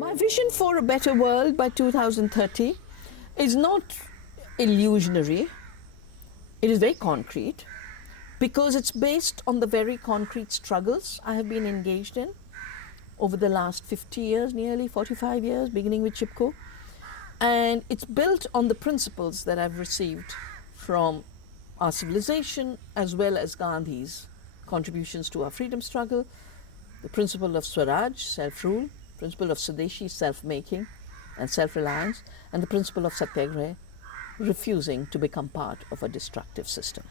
My vision for a better world by 2030 is not illusionary. It is very concrete because it's based on the very concrete struggles I have been engaged in over the last 50 years, nearly 45 years, beginning with Chipko. And it's built on the principles that I've received from our civilization as well as Gandhi's contributions to our freedom struggle, the principle of Swaraj, self-rule, principle of Swadeshi, self-making and self-reliance, and the principle of Satyagraha, refusing to become part of a destructive system.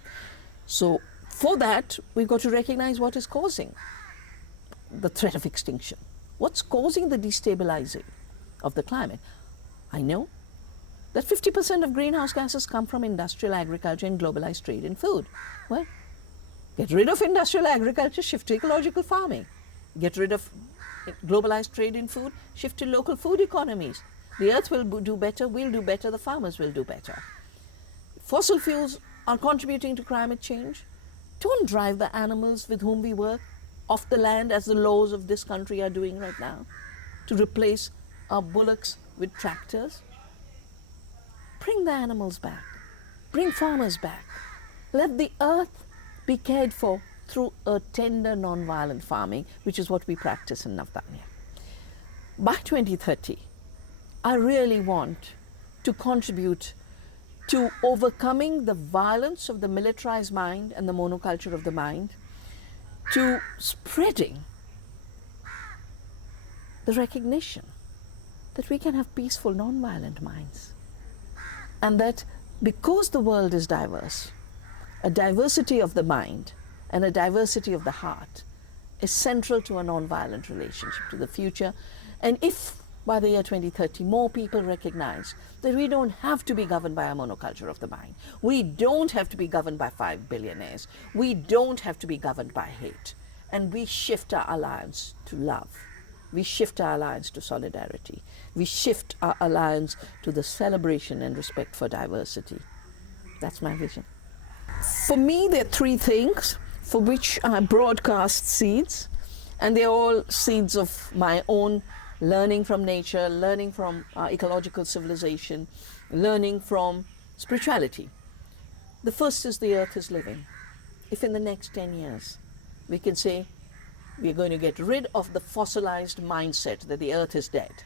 So for that, we've got to recognize what is causing the threat of extinction. What's causing the destabilizing of the climate? I know that 50% of greenhouse gases come from industrial agriculture and globalized trade in food. Well, get rid of industrial agriculture, shift to ecological farming. Get rid of globalized trade in food, shift to local food economies. The earth will do better, we'll do better, the farmers will do better. Fossil fuels are contributing to climate change. Don't drive the animals with whom we work off the land as the laws of this country are doing right now to replace our bullocks with tractors. Bring the animals back. Bring farmers back. Let the earth be cared for through a tender, non-violent farming, which is what we practice in Navdanya. By 2030, I really want to contribute to overcoming the violence of the militarized mind and the monoculture of the mind, to spreading the recognition that we can have peaceful, non-violent minds. And that because the world is diverse, a diversity of the mind and a diversity of the heart is central to a non-violent relationship to the future. And if by the year 2030 more people recognize that we don't have to be governed by a monoculture of the mind, we don't have to be governed by 5 billionaires, we don't have to be governed by hate, and we shift our alliance to love, we shift our alliance to solidarity, we shift our alliance to the celebration and respect for diversity. That's my vision. For me, there are three things for which I broadcast seeds, and they're all seeds of my own learning from nature, learning from ecological civilization, learning from spirituality. The first is the earth is living. If in the next 10 years we can say we're going to get rid of the fossilized mindset that the earth is dead,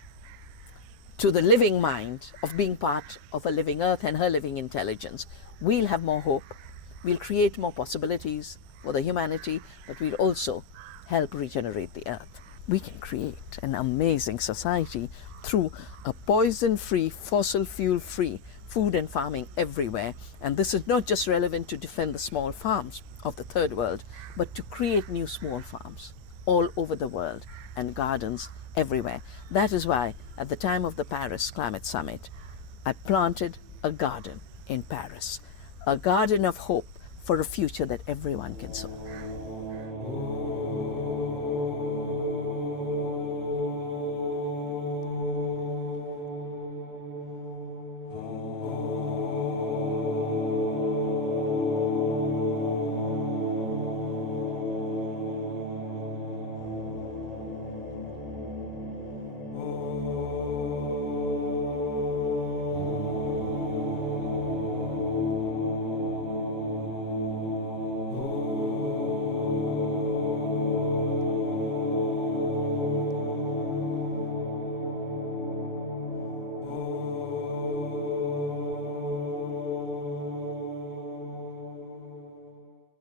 to the living mind of being part of a living earth and her living intelligence, we'll have more hope, we'll create more possibilities for the humanity, but we'll also help regenerate the earth. We can create an amazing society through a poison-free, fossil fuel-free food and farming everywhere. And this is not just relevant to defend the small farms of the third world, but to create new small farms all over the world and gardens everywhere. That is why at the time of the Paris Climate Summit, I planted a garden in Paris, a garden of hope for a future that everyone can sow.